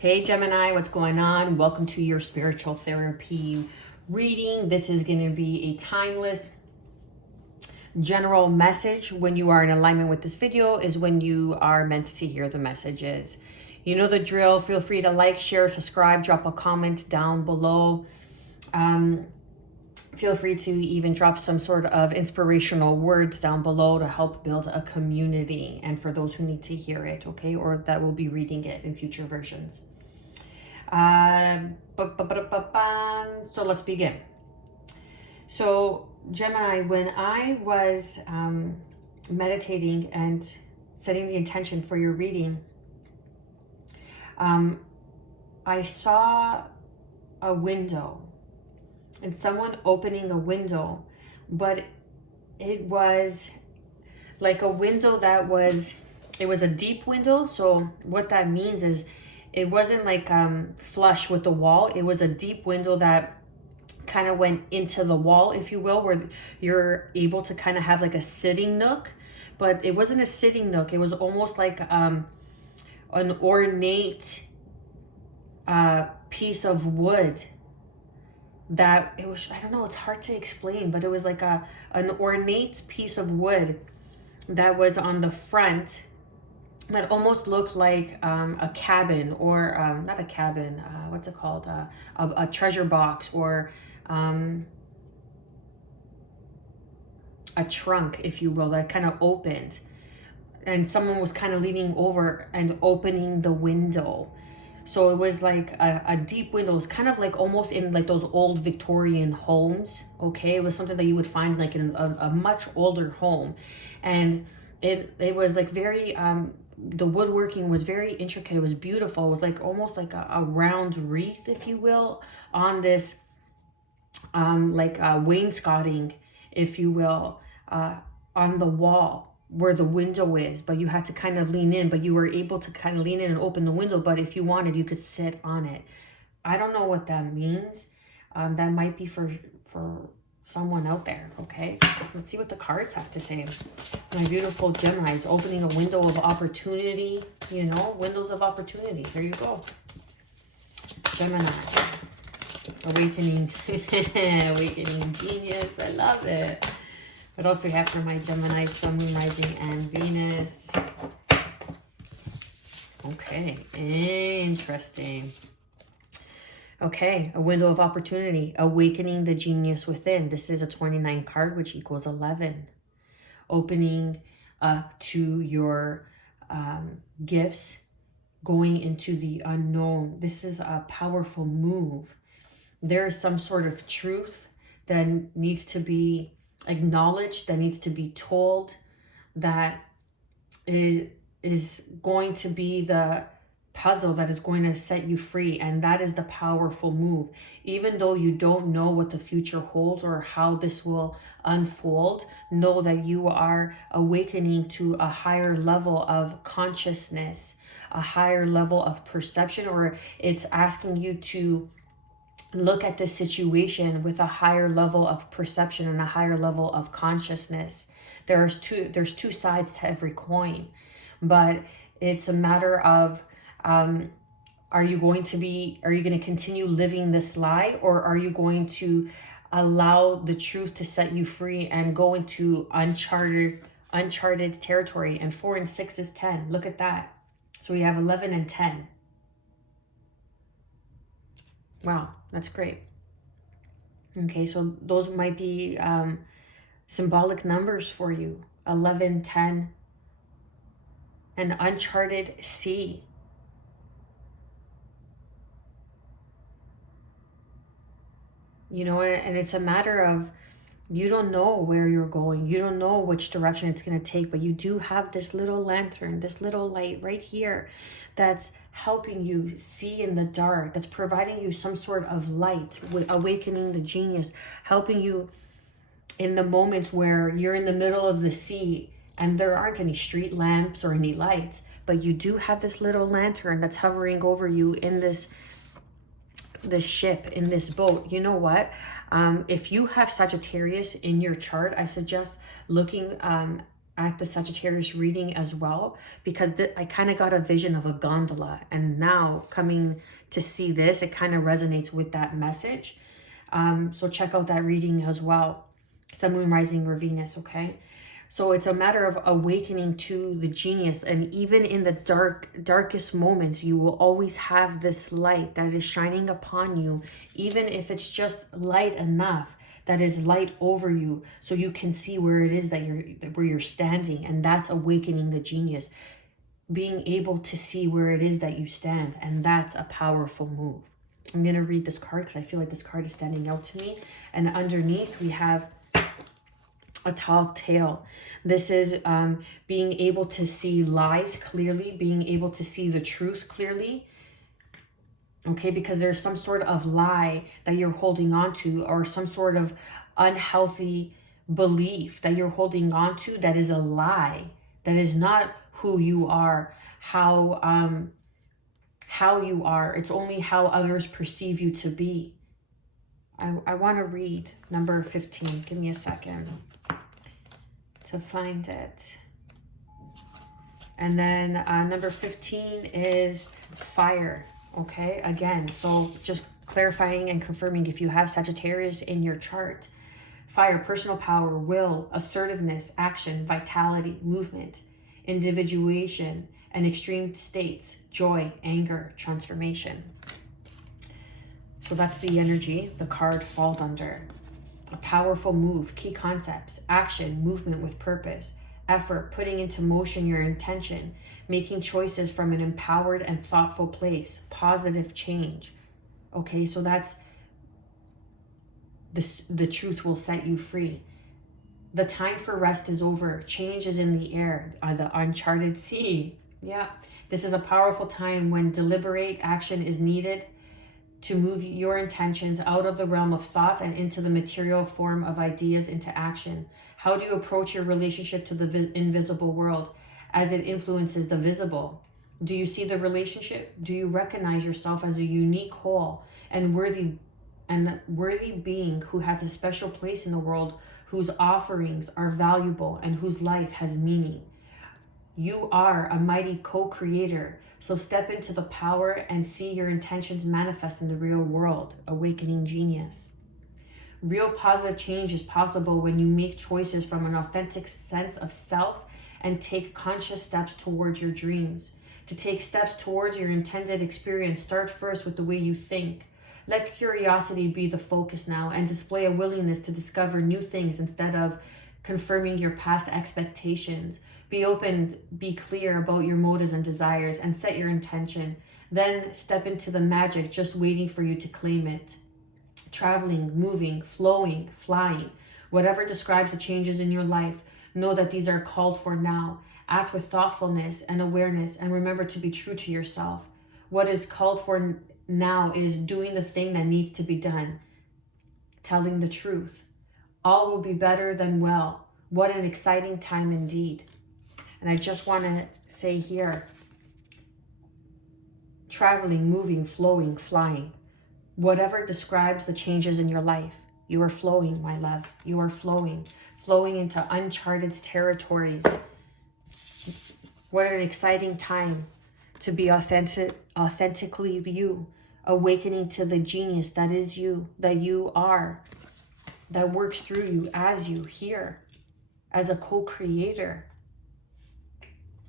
Hey Gemini, what's going on? Welcome to your spiritual therapy reading. This is going to be a timeless general message. When you are in alignment with this video is when you are meant to hear the messages. You know the drill. Feel free to like, share, subscribe, drop a comment down below. Feel free to even drop some sort of inspirational words down below to help build a community and for those who need to hear it, okay, or that will be reading it in future versions. So let's begin. So Gemini, when I was meditating and setting the intention for your reading, I saw a window and someone opening a window, but it was like a window that was, it was a deep window. So what that means is it wasn't like flush with the wall. It was a deep window that kind of went into the wall, if you will, where you're able to kind of have like a sitting nook, but it wasn't a sitting nook. It was almost like an ornate piece of wood that it was, I don't know, it's hard to explain, but it was like an ornate piece of wood that was on the front that almost looked like a cabin, or not a cabin, what's it called, a treasure box, or a trunk, if you will, that kind of opened, and someone was kind of leaning over and opening the window. So it was like a deep window. It was kind of like almost in like those old Victorian homes, okay? It was something that you would find like in a much older home. And it was like very, the woodworking was very intricate. It was beautiful. It was like almost like a round wreath, if you will, on this like wainscoting, if you will, on the wall where the window is, but you had to kind of lean in, but you were able to kind of lean in and open the window, but if you wanted, you could sit on it. I don't know what that means. That might be for someone out there, okay? Let's see what the cards have to say. My beautiful Gemini is opening a window of opportunity, you know, windows of opportunity. Here you go. Gemini. Awakening. Awakening genius. I love it. What else do we have for my Gemini, Sun, Moon, Rising, and Venus? Okay, interesting. Okay, a window of opportunity, awakening the genius within. This is a 29 card, which equals 11. Opening to your gifts, going into the unknown. This is a powerful move. There is some sort of truth that needs to be acknowledged, that needs to be told, that is going to be the puzzle that is going to set you free. And that is the powerful move. Even though you don't know what the future holds or how this will unfold, know that you are awakening to a higher level of consciousness, a higher level of perception, or it's asking you to look at this situation with a higher level of perception and a higher level of consciousness. There's two sides to every coin, but it's a matter of, are you going to continue living this lie, or are you going to allow the truth to set you free and go into uncharted territory? And 4 and 6 is 10. Look at that. So we have 11 and 10. Wow, that's great. Okay, so those might be symbolic numbers for you. 11, 10, an uncharted sea. You know, and it's a matter of, you don't know where you're going. You don't know which direction it's going to take, but you do have this little lantern, this little light right here that's helping you see in the dark, that's providing you some sort of light, with awakening the genius, helping you in the moments where you're in the middle of the sea and there aren't any street lamps or any lights, but you do have this little lantern that's hovering over you in this ship, in this boat. You know what? If you have Sagittarius in your chart, I suggest looking at the Sagittarius reading as well, because I kind of got a vision of a gondola, and now coming to see this, it kind of resonates with that message. So check out that reading as well. Sun, Moon, Rising, or Venus, okay? So it's a matter of awakening to the genius. And even in the darkest moments, you will always have this light that is shining upon you, even if it's just light enough that is light over you, so you can see where it is that you're standing. And that's awakening the genius, being able to see where it is that you stand. And that's a powerful move. I'm going to read this card because I feel like this card is standing out to me. And underneath we have a tall tale. This is being able to see lies clearly, being able to see the truth clearly. Okay, because there's some sort of lie that you're holding on to, or some sort of unhealthy belief that you're holding on to that is a lie, that is not who you are, how you are. It's only how others perceive you to be. I want to read number 15. Give me a second to find it. And then number 15 is fire. Okay, again, so just clarifying and confirming if you have Sagittarius in your chart. Fire, personal power, will, assertiveness, action, vitality, movement, individuation, and extreme states, joy, anger, transformation. So that's the energy the card falls under. A powerful move, key concepts, action, movement with purpose, effort, putting into motion your intention, making choices from an empowered and thoughtful place, positive change. Okay, so that's the truth will set you free. The time for rest is over. Change is in the air, the uncharted sea. Yeah, this is a powerful time when deliberate action is needed to move your intentions out of the realm of thought and into the material form of ideas into action. How do you approach your relationship to the invisible world as it influences the visible? Do you see the relationship? Do you recognize yourself as a unique whole and worthy being who has a special place in the world, whose offerings are valuable and whose life has meaning? You are a mighty co-creator, so step into the power and see your intentions manifest in the real world, awakening genius. Real positive change is possible when you make choices from an authentic sense of self and take conscious steps towards your dreams. To take steps towards your intended experience, start first with the way you think. Let curiosity be the focus now and display a willingness to discover new things instead of confirming your past expectations. Be open, be clear about your motives and desires, and set your intention. Then step into the magic just waiting for you to claim it. Traveling, moving, flowing, flying, whatever describes the changes in your life, know that these are called for now. Act with thoughtfulness and awareness, and remember to be true to yourself. What is called for now is doing the thing that needs to be done, telling the truth. All will be better than well. What an exciting time indeed. And I just want to say here, traveling, moving, flowing, flying, whatever describes the changes in your life, you are flowing, my love. You are flowing into uncharted territories. What an exciting time to be authentically you, awakening to the genius that is you, that you are, that works through you as you here, as a co-creator.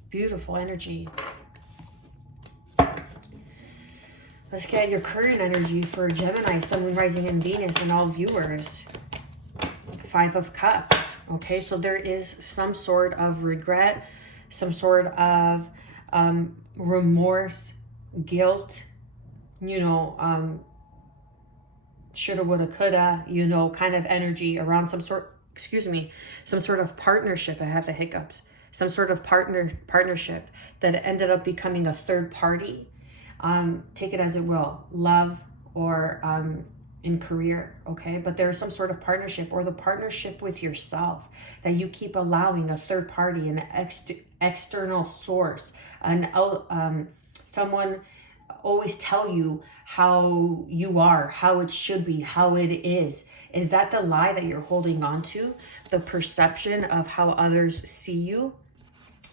Beautiful energy. Let's get your current energy for Gemini, Sun, Moon, Rising, and Venus, and all viewers. 5 of Cups. Okay, so there is some sort of regret, some sort of remorse, guilt, shoulda, woulda, coulda, kind of energy around some sort of partnership. I have the hiccups. Some sort of partnership that ended up becoming a third party. Take it as it will, love or in career, okay? But there's some sort of partnership, or the partnership with yourself, that you keep allowing a third party, an external source, someone always tell you how you are, how it should be, how it is. Is that the lie that you're holding on to? The perception of how others see you?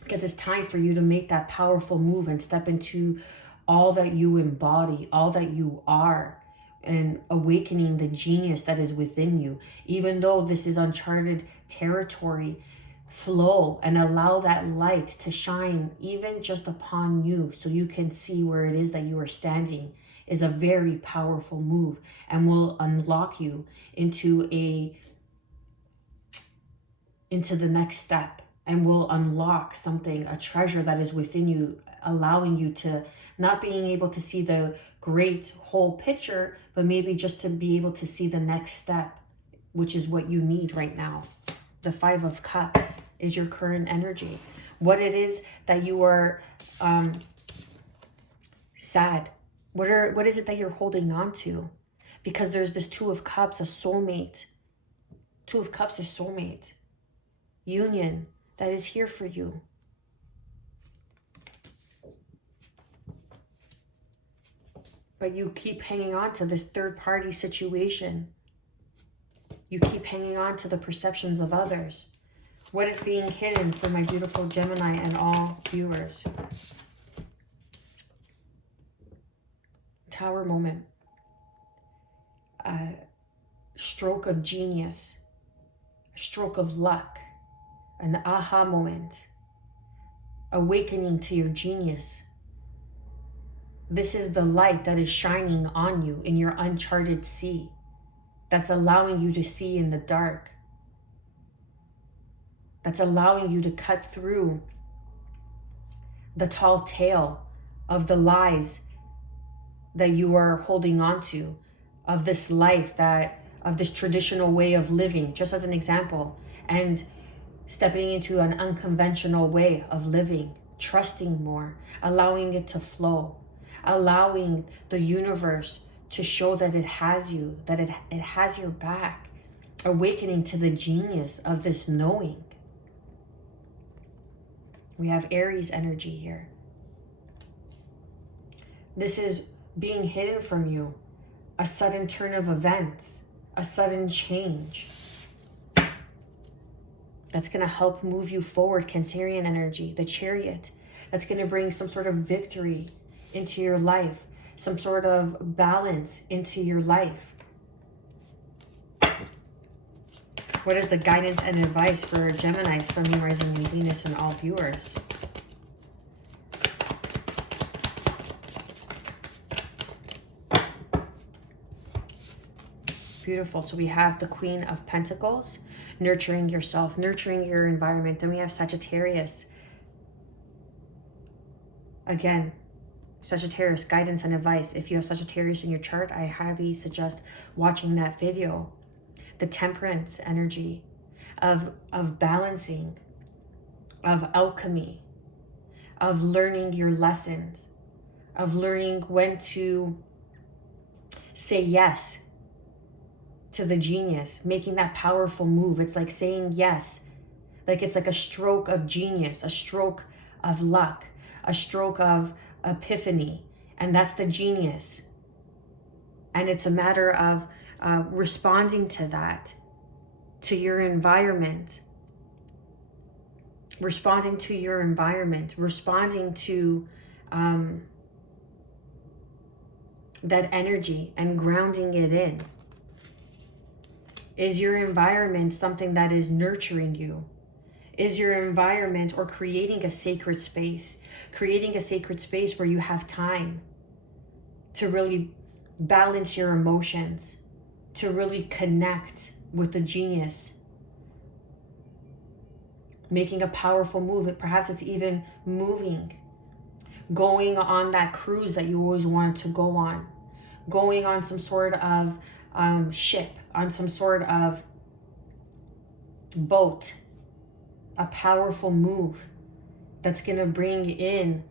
Because it's time for you to make that powerful move and step into all that you embody, all that you are, and awakening the genius that is within you. Even though this is uncharted territory, flow and allow that light to shine even just upon you so you can see where it is that you are standing is a very powerful move and will unlock you into the next step, and will unlock something, a treasure that is within you, allowing you to not being able to see the great whole picture, but maybe just to be able to see the next step, which is what you need right now. The Five of Cups is your current energy. What it is that you are sad. What is it that you're holding on to? Because there's this Two of Cups, a soulmate. Two of Cups is soulmate. Union that is here for you. But you keep hanging on to this third party situation. You keep hanging on to the perceptions of others. What is being hidden for my beautiful Gemini and all viewers? Tower moment. A stroke of genius. A stroke of luck. An aha moment. Awakening to your genius. This is the light that is shining on you in your uncharted sea. That's allowing you to see in the dark. That's allowing you to cut through the tall tale of the lies that you are holding on to, of this life, of this traditional way of living, just as an example, and stepping into an unconventional way of living, trusting more, allowing it to flow, allowing the universe to show that it has you, that it has your back, awakening to the genius of this knowing. We have Aries energy here. This is being hidden from you, a sudden turn of events, a sudden change. That's going to help move you forward, Cancerian energy, the Chariot. That's going to bring some sort of victory into your life, some sort of balance into your life. What is the guidance and advice for Gemini, Sun, Moon, Rising, and Venus, and all viewers? Beautiful. So we have the Queen of Pentacles, nurturing yourself, nurturing your environment. Then we have Sagittarius. Again, Sagittarius, guidance and advice. If you have Sagittarius in your chart, I highly suggest watching that video. The Temperance energy of balancing, of alchemy, of learning your lessons, of learning when to say yes to the genius, making that powerful move. It's like saying yes. Like it's like a stroke of genius, a stroke of luck, a stroke of epiphany. And that's the genius. And it's a matter of responding to that, to your environment, responding to your environment, responding to that energy and grounding it in. Is your environment something that is nurturing you? Is your environment, or creating a sacred space where you have time to really balance your emotions, to really connect with the genius, making a powerful move? Perhaps it's even moving, going on that cruise that you always wanted to go on, going on some sort of ship, on some sort of boat, a powerful move that's going to bring in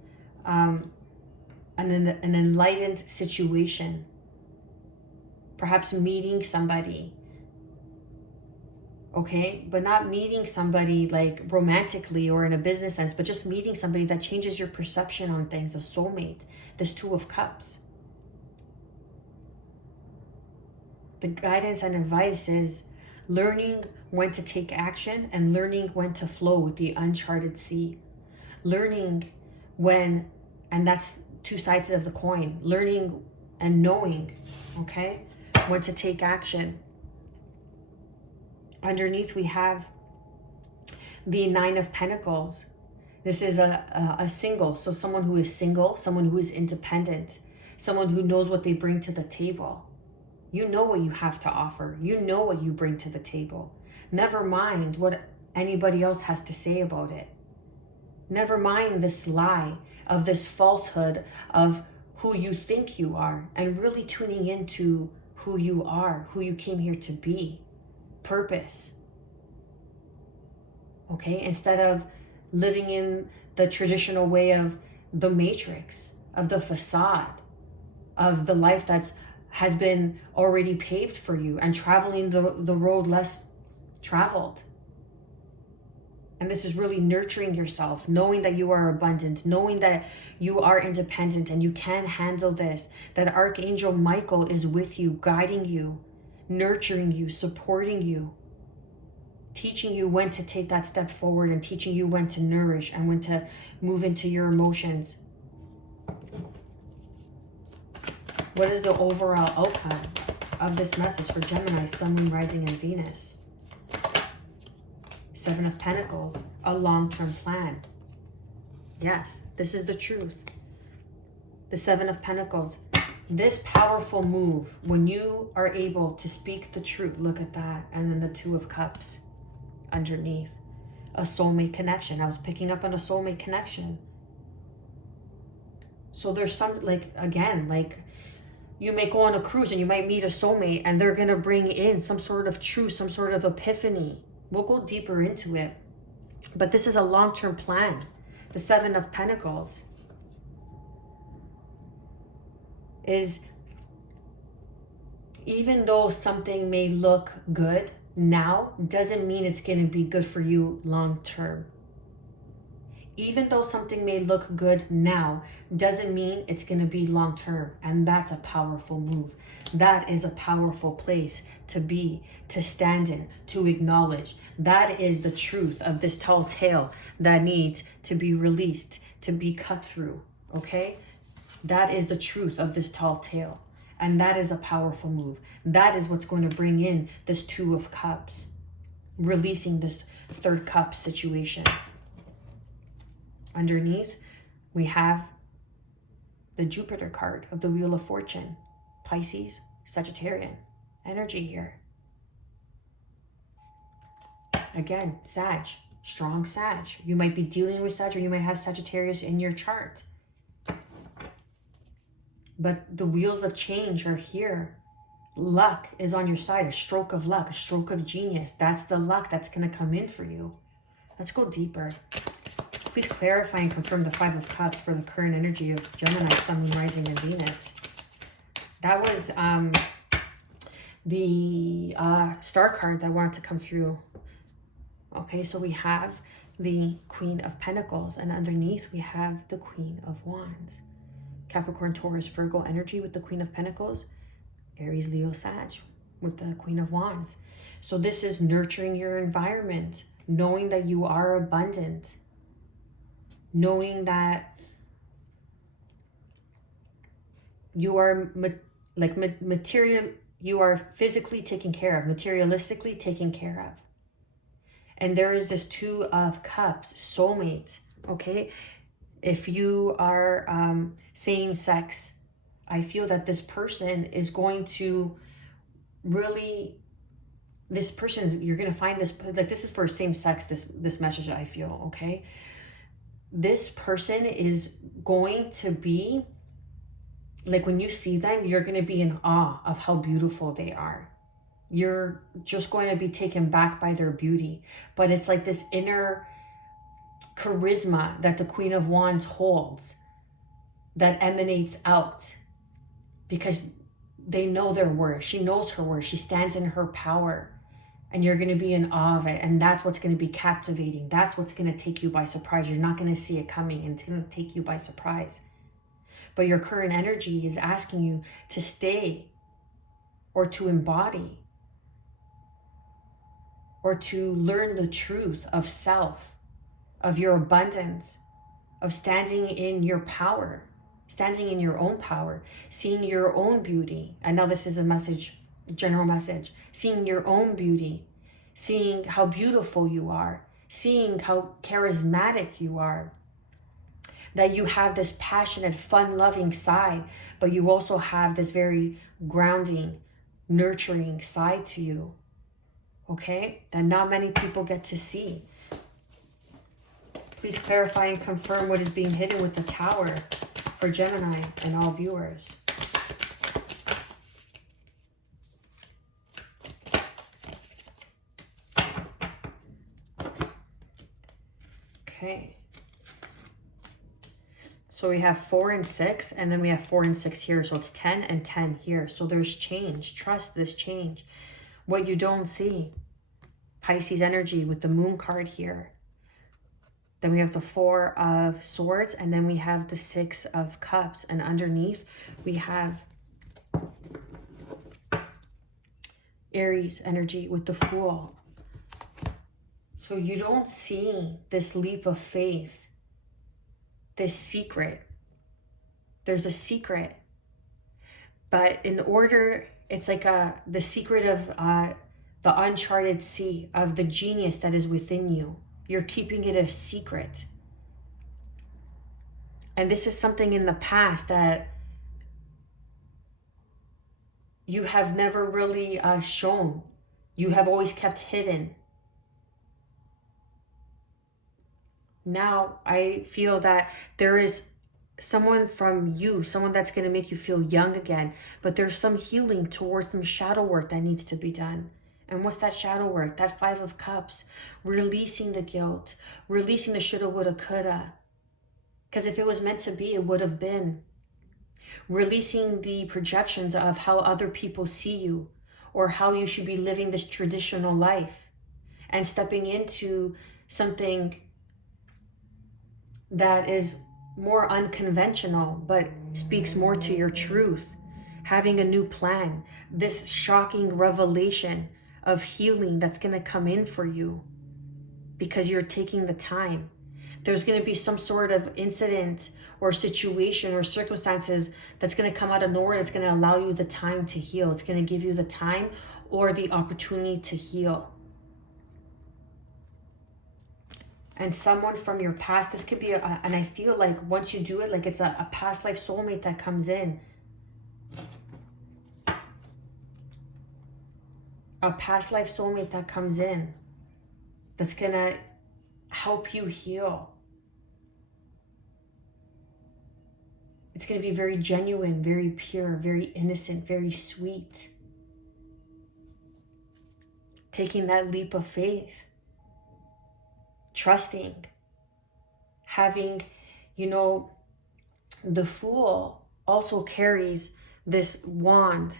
an enlightened situation. Perhaps meeting somebody, okay? But not meeting somebody like romantically or in a business sense, but just meeting somebody that changes your perception on things, a soulmate. This Two of Cups. The guidance and advice is learning when to take action and learning when to flow with the uncharted sea. Learning when, and that's two sides of the coin, learning and knowing, okay, when to take action. Underneath we have the Nine of Pentacles. This is a single, so someone who is single, someone who is independent, someone who knows what they bring to the table. You know what you have to offer. You know what you bring to the table. Never mind what anybody else has to say about it. Never mind this lie of this falsehood of who you think you are, and really tuning into who you are, who you came here to be. Purpose. Okay, instead of living in the traditional way of the matrix, of the facade, of the life that's has been already paved for you, and traveling the road less traveled. And this is really nurturing yourself, knowing that you are abundant, knowing that you are independent and you can handle this, that Archangel Michael is with you, guiding you, nurturing you, supporting you, teaching you when to take that step forward and teaching you when to nourish and when to move into your emotions. What is the overall outcome of this message for Gemini, Sun, Moon, Rising, and Venus? Seven of Pentacles, a long-term plan. Yes, this is the truth. The Seven of Pentacles, this powerful move, when you are able to speak the truth, look at that. And then the Two of Cups underneath, a soulmate connection. I was picking up on a soulmate connection. So there's some, like, again, like, you may go on a cruise and you might meet a soulmate and they're going to bring in some sort of truth, some sort of epiphany. We'll go deeper into it. But this is a long-term plan. The Seven of Pentacles is, even though something may look good now, doesn't mean it's going to be good for you long-term. Even though something may look good now, doesn't mean it's going to be long-term. And that's a powerful move. That is a powerful place to be, to stand in, to acknowledge. That is the truth of this tall tale that needs to be released, to be cut through, okay? That is the truth of this tall tale. And that is a powerful move. That is what's going to bring in this Two of Cups, releasing this Third Cup situation. Underneath, we have the Jupiter card of the Wheel of Fortune. Pisces, Sagittarian energy here. Again, Sag, strong Sag. You might be dealing with Sag, or you might have Sagittarius in your chart. But the wheels of change are here. Luck is on your side, a stroke of luck, a stroke of genius. That's the luck that's going to come in for you. Let's go deeper. Please clarify and confirm the Five of Cups for the current energy of Gemini, Sun, Moon, Rising, and Venus. That was the star card that wanted to come through. Okay, so we have the Queen of Pentacles, and underneath we have the Queen of Wands. Capricorn, Taurus, Virgo energy with the Queen of Pentacles. Aries, Leo, Sag with the Queen of Wands. So this is nurturing your environment, knowing that you are abundant, knowing that you are material, you are physically taken care of, materialistically taken care of. And there is this Two of Cups, soulmate, okay? If you are same sex, I feel that this person is going to really, this person, you're going to find this, like, this is for same sex, this message, I feel, okay? This person is going to be, like, when you see them, you're going to be in awe of how beautiful they are. You're just going to be taken back by their beauty. But it's like this inner charisma that the Queen of Wands holds that emanates out, because they know their worth. She knows her worth. She stands in her power. And you're going to be in awe of it. And that's what's going to be captivating. That's what's going to take you by surprise. You're not going to see it coming, and it's going to take you by surprise. But your current energy is asking you to stay, or to embody, or to learn the truth of self, of your abundance, of standing in your power, standing in your own power, seeing your own beauty. I know this is a message, general message, seeing your own beauty, seeing how beautiful you are, seeing how charismatic you are, that you have this passionate, fun-loving side, but you also have this very grounding, nurturing side to you, okay? That not many people get to see. Please clarify and confirm what is being hidden with the Tower for Gemini and all viewers. Okay. So we have 4 and 6, and then we have 4 and 6 here. So it's 10 and 10 here. So there's change. Trust this change. What you don't see. Pisces energy with the Moon card here. Then we have the 4 of Swords, and then we have the 6 of Cups. And underneath, we have Aries energy with the Fool. So you don't see this leap of faith, this secret. There's a secret. But in order, it's like the secret of the uncharted sea, of the genius that is within you. You're keeping it a secret. And this is something in the past that you have never really shown. You have always kept hidden. Now I feel that there is someone from you, someone that's going to make you feel young again. But there's some healing towards some shadow work that needs to be done. And what's that shadow work? That 5 of Cups. Releasing the guilt. Releasing the shoulda, woulda, coulda. Because if it was meant to be, it would have been. Releasing the projections of how other people see you, or how you should be living this traditional life. And stepping into something that is more unconventional, but speaks more to your truth. Having a new plan. This shocking revelation of healing that's going to come in for you because you're taking the time. There's going to be some sort of incident or situation or circumstances that's going to come out of nowhere. It's going to allow you the time to heal. It's going to give you the time or the opportunity to heal. And someone from your past, this could be, and I feel like once you do it, like it's a past life soulmate that comes in. A past life soulmate that comes in that's going to help you heal. It's going to be very genuine, very pure, very innocent, very sweet. Taking that leap of faith. Trusting. Having, the Fool also carries this wand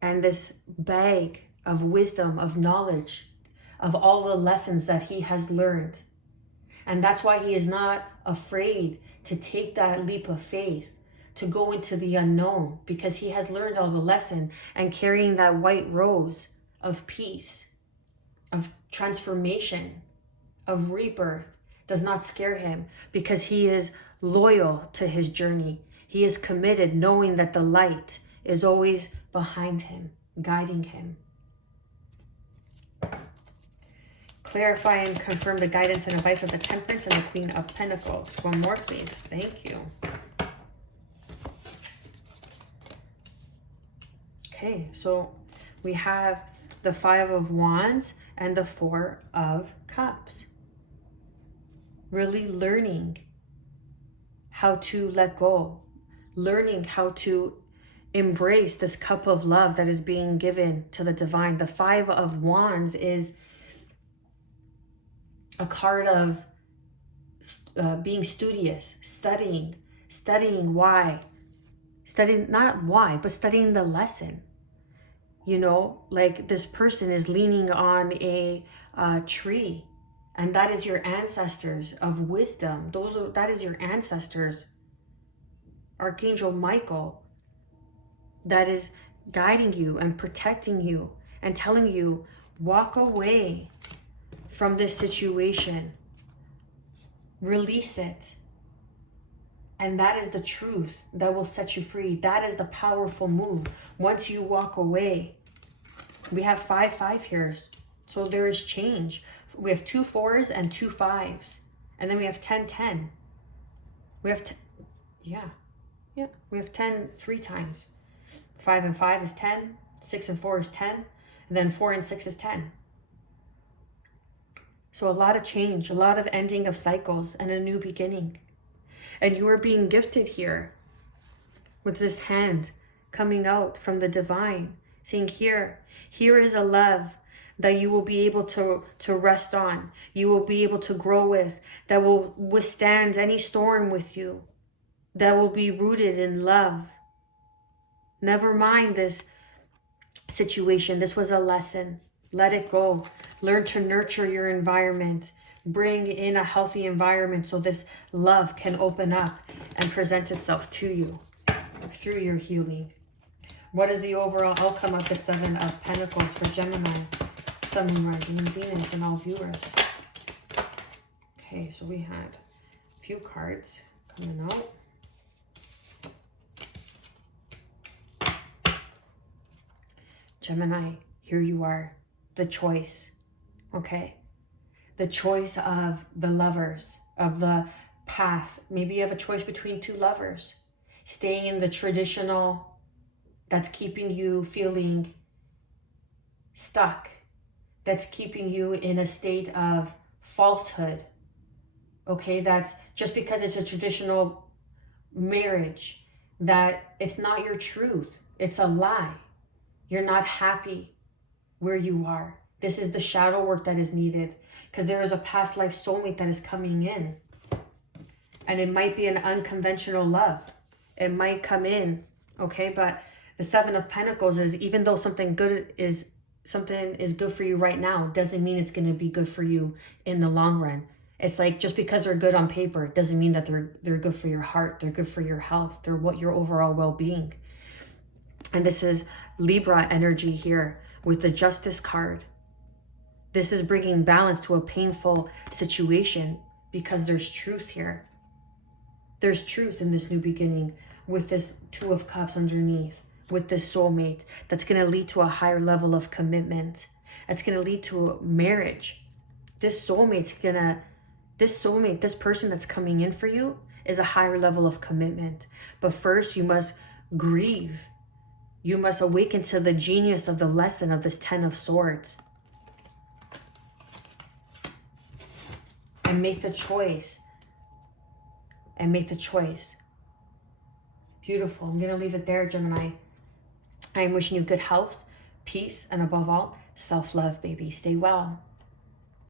and this bag of wisdom, of knowledge, of all the lessons that he has learned. And that's why he is not afraid to take that leap of faith, to go into the unknown, because he has learned all the lesson, and carrying that white rose of peace, of transformation, of rebirth does not scare him, because he is loyal to his journey. He is committed, knowing that the light is always behind him, guiding him. Clarify and confirm the guidance and advice of the Temperance and the Queen of Pentacles. One more, please. Thank you. Okay, so we have the 5 of Wands and the 4 of Cups. Really learning how to let go. Learning how to embrace this cup of love that is being given to the divine. The 5 of Wands is a card of being studious, studying why. Studying, not why, but studying the lesson. You know, like this person is leaning on a tree, and that is your ancestors of wisdom. That is your ancestors. Archangel Michael, that is guiding you and protecting you and telling you, walk away from this situation. Release it. And that is the truth that will set you free. That is the powerful move. Once you walk away, we have 5-5 here. So there is change. We have 2 4s and 2 5s. And then we have 10-10. We have, yeah. We have 10 3 times. 5 and 5 is 10. 6 and 4 is 10. And then 4 and 6 is 10. So a lot of change, a lot of ending of cycles and a new beginning. And you are being gifted here with this hand coming out from the divine, saying here is a love that you will be able to rest on. You will be able to grow with, that will withstand any storm with you, that will be rooted in love. Never mind this situation. This was a lesson. Let it go. Learn to nurture your environment. Bring in a healthy environment so this love can open up and present itself to you through your healing. What is the overall outcome of the 7 of Pentacles for Gemini, Sun, Moon, Rising, and Venus, and all viewers? Okay, so we had a few cards coming out. Gemini, here you are. The choice, okay? The choice of the lovers, of the path. Maybe you have a choice between 2 lovers. Staying in the traditional that's keeping you feeling stuck. That's keeping you in a state of falsehood. Okay, that's just because it's a traditional marriage, that it's not your truth. It's a lie. You're not happy where you are. This is the shadow work that is needed, because there is a past life soulmate that is coming in. And it might be an unconventional love. It might come in, okay? But the 7 of Pentacles is, even though something is good for you right now, doesn't mean it's going to be good for you in the long run. It's like, just because they're good on paper, it doesn't mean that they're good for your heart. They're good for your health. They're what your overall well-being. And this is Libra energy here with the Justice card. This is bringing balance to a painful situation, because there's truth here. There's truth in this new beginning with this 2 of Cups underneath, with this soulmate that's going to lead to a higher level of commitment. It's going to lead to a marriage. This person that's coming in for you is a higher level of commitment. But first, you must grieve. You must awaken to the genius of the lesson of this 10 of Swords. And make the choice. Beautiful. I'm going to leave it there, Gemini. I am wishing you good health, peace, and above all, self-love, baby. Stay well.